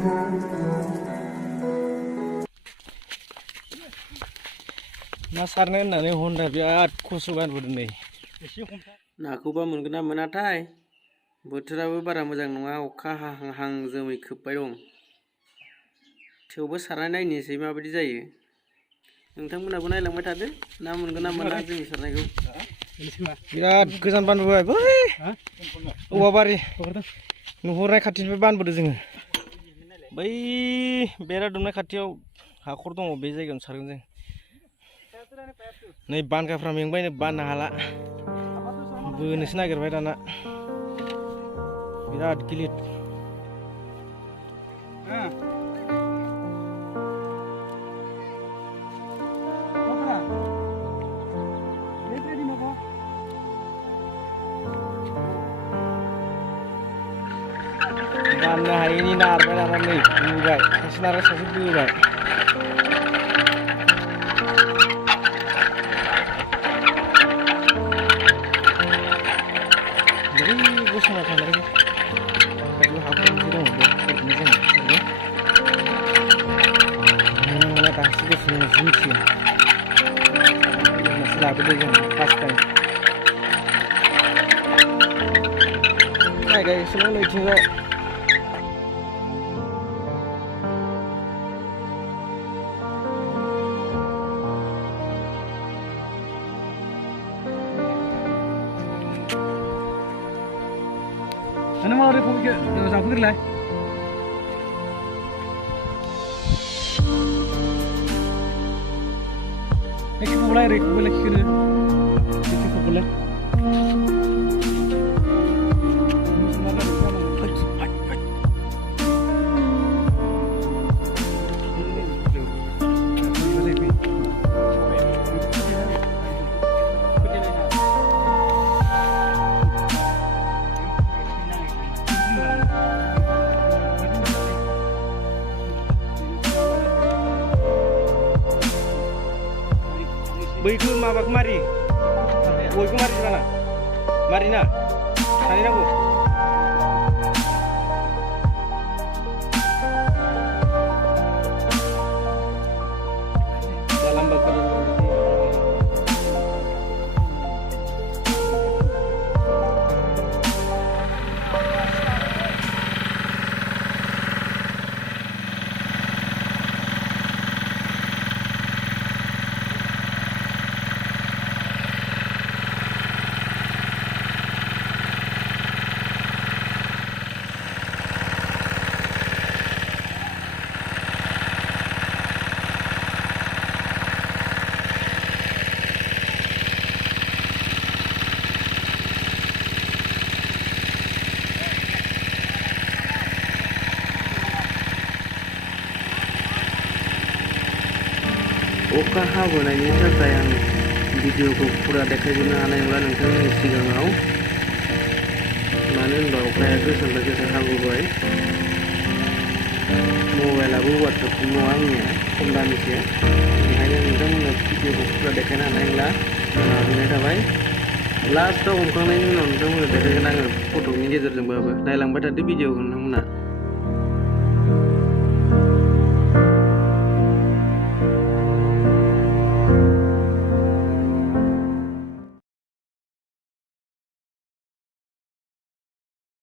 ना सारनो होननानै हन्दा बिराद खस्थ' गानबोदों नै नाखौबा मोनगोन ना मोनाथाय बोथोराबो बारा मोजां नङा अखा हाहां जोमै खोबबाय दं थेवबो सारनाय नायनोसै माबायदि जायो नोंथांमोनाबो नायलांबाय थादो ना मोनगोन ना मोना जोंनि सारनायखौ बिराद गोजान बानबोबाय बै औवा बारि नुहुरनाय खाथिनिफ्राय बानबोदों जोङो बै बेरा दुमनाय खाथियाव हाखर दङ बे जायगायावनो सारगोन जों नै बानगाफ्रा मेंबायनो बाननो हाला बोनोसो नागिरबाय दाना बिराद गिलिर बाननो हायैनि नारबाय दाना नै बोबाय सासे नारबाय सासे बोबाय गसंना थानायखौ खाथियाव हाखर मोनसे दङ बे हाखरखौनो जों सारो मोना दासो गसंनासो मिथियो होननासो लाबोदों जों फार्स्ट टाइम माइ गायसोमोन नैथिंजाय Ano mau republik sampai kerja? Ek mulai republik kira, itu populer. बैखौ माबाखौ मारि गयखौ मारिजोबाना मारिना सानै नांगौ अखा हाबोनायनि थाखाय आं भिडिअखौ फुरा देखायजोबनो हानाय नंला नोंथांनि सिगाङाव मानो होनबा अखाया गोसानिफ्राय गोसा हाबोबाय मबाइलाबो वाटसएप नङा आंनिया खम दामिसो ओंखायनो नोंथांमोननो भिडिअखौ फुरा देखायनो हानाय नंला नाजानाय थाबाय लास्टआव हमखांनायनि उनाव नोंथांमोननो देखायगोन आङो फटकनि गेजेरजोंबाबो नायलांबाय थादो भिडिअखौ नोंथांमोना